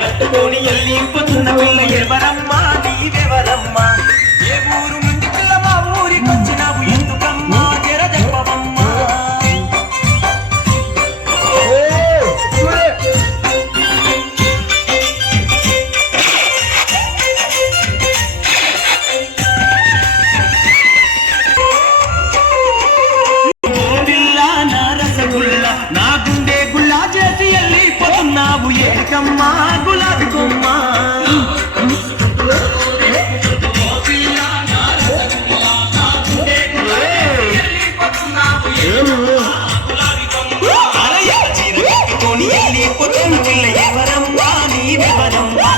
కట్టుకొని ఎల్లిపోతున్న పిల్ల ఎవరమ్మా నీవెవరమ్మా ఏ ఊరు నుండి పిల్ల మా ఊరికొచ్చినావు ఎందుకమ్మా జర చెప్పవమ్మా నా గుండె గుల్లా చేసి వెళ్ళిపోతున్నావు ఏకమ్మా గులాబీ కొమ్మ ఎవరమ్మా నీవెవరమ్మా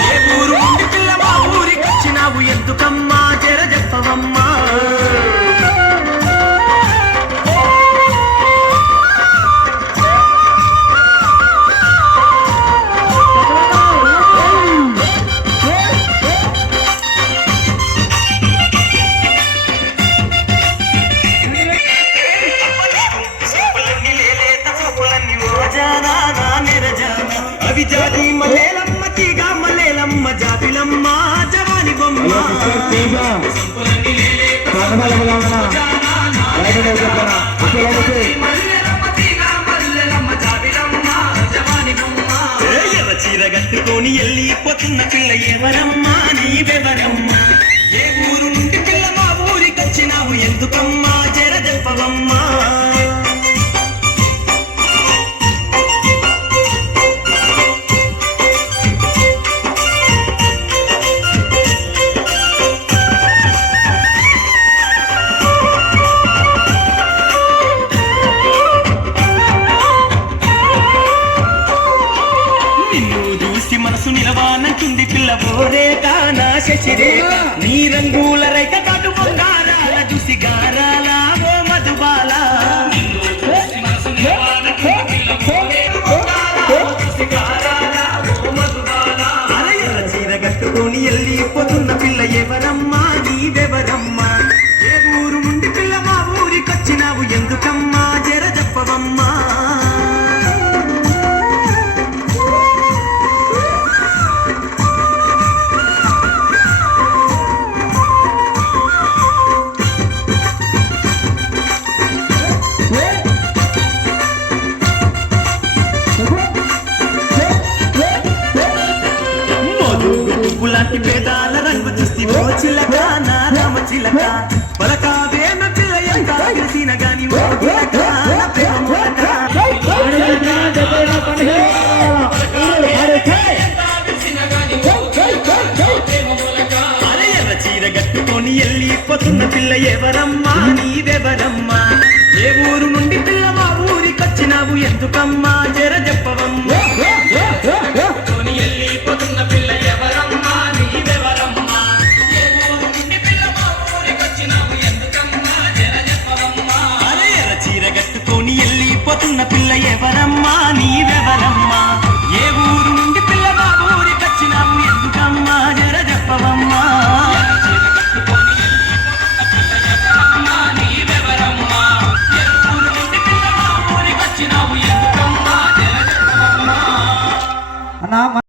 ఏ ఊరు నుండి పిల్ల మా ఊరికొచ్చినావు ఎందుకమ్మా జర చెప్పవమ్మా అవి జాతి మలేలమ్మ తీగ మలేలమ్మ జాబిలమ్మ జవాని బొమ్మ ఎర్ర చీర కట్టుకొని వెళ్ళిపోతున్న పిల్ల ఎవరమ్మా నీవెవరమ్మా ఏ ఊరు నుండి పిల్ల మా ఊరికొచ్చినావు ఎందుకమ్మా జర చెప్పవమ్మా మనసు నిలవానంటుంది పిల్ల బోరేగా నా శశిరేఖ నీ రంగుల రైక కాటు బంగారాల చూసి గారాల ఓ మధుబాల అరయల చీర కట్టుకొని వెళ్ళిపోతున్న పిల్ల ఎవరమ్మా నీవెవరమ్మా ఏ ఊరు నుండి పిల్ల మా ఊరికొచ్చినావు ఎందుకమ్మా జర చెప్పవమ్మా పువ్వులాంటి పేదాల రంగు చూసి ఓ చిలక నా రామ చిలక పలకావేమ పిల్లయ్యక తెలిసిన గాని ఓ చిలక నా ప్రేమ మూలక అరే ఎర్ర చీర కట్టుకొని వెళ్ళిపోతున్న పిల్ల ఎవరమ్మా నీవెవరమ్మా ఏ ఊరు నుండి పిల్ల మా ఊరికొచ్చినావు ఎందుకమ్మా జర చెప్పవమ్మా వెళ్ళిపోతున్న పిల్ల వెళ్ళిపోతున్న పిల్ల ఎవరమ్మా నీవెవరమ్మా ఏ ఊరు నుండి పిల్ల మా ఊరికొచ్చినావు ఎందుకమ్మా జర చెప్పవమ్మా